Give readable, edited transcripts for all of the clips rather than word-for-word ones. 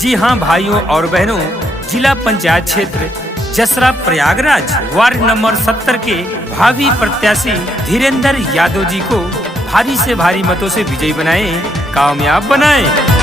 जी हाँ भाइयों और बहनों, जिला पंचायत क्षेत्र जसरा प्रयागराज वार्ड नंबर 70 के भावी प्रत्याशी धीरेंद्र यादव जी को भारी से भारी मतों से विजयी बनाए, कामयाब बनाए।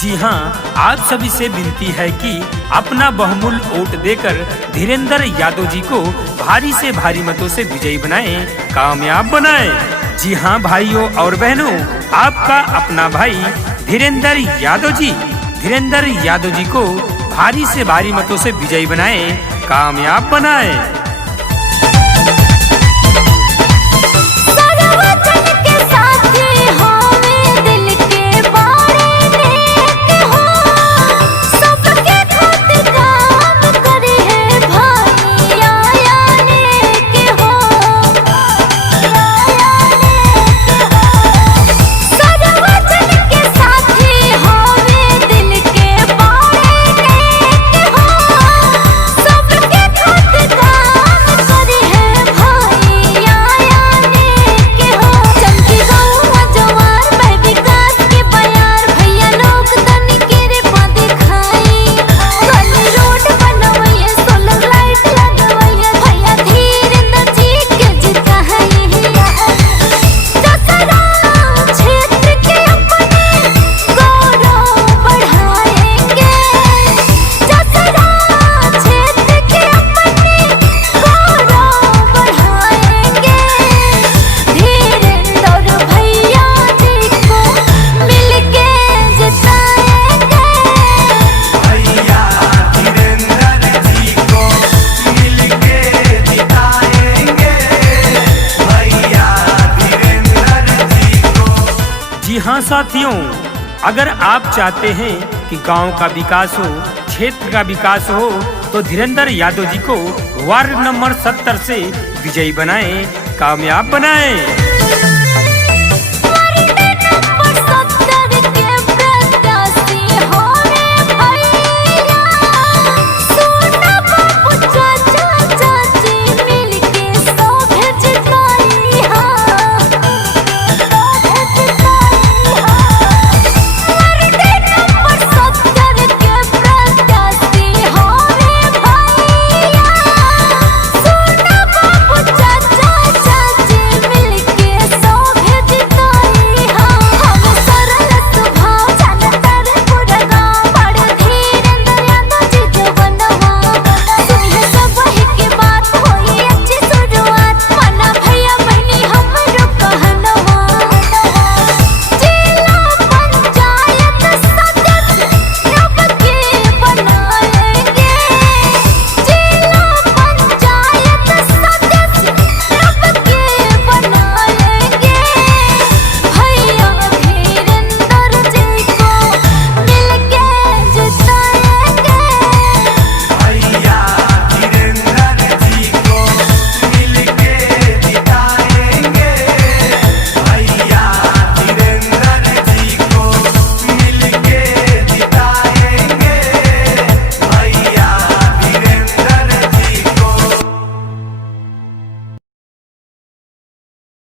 जी हाँ, आप सभी से विनती है कि अपना बहुमूल्य वोट देकर धीरेंद्र यादव जी को भारी से भारी मतों से विजयी बनाए, कामयाब बनाए। जी हाँ भाइयों और बहनों, आपका अपना भाई धीरेंद्र यादव जी को भारी से भारी मतों से विजयी बनाए, कामयाब बनाए। जी हाँ साथियों, अगर आप चाहते हैं कि गांव का विकास हो, क्षेत्र का विकास हो, तो धीरेंद्र यादव जी को वार्ड नंबर 70 से विजयी बनाएं, कामयाब बनाएं।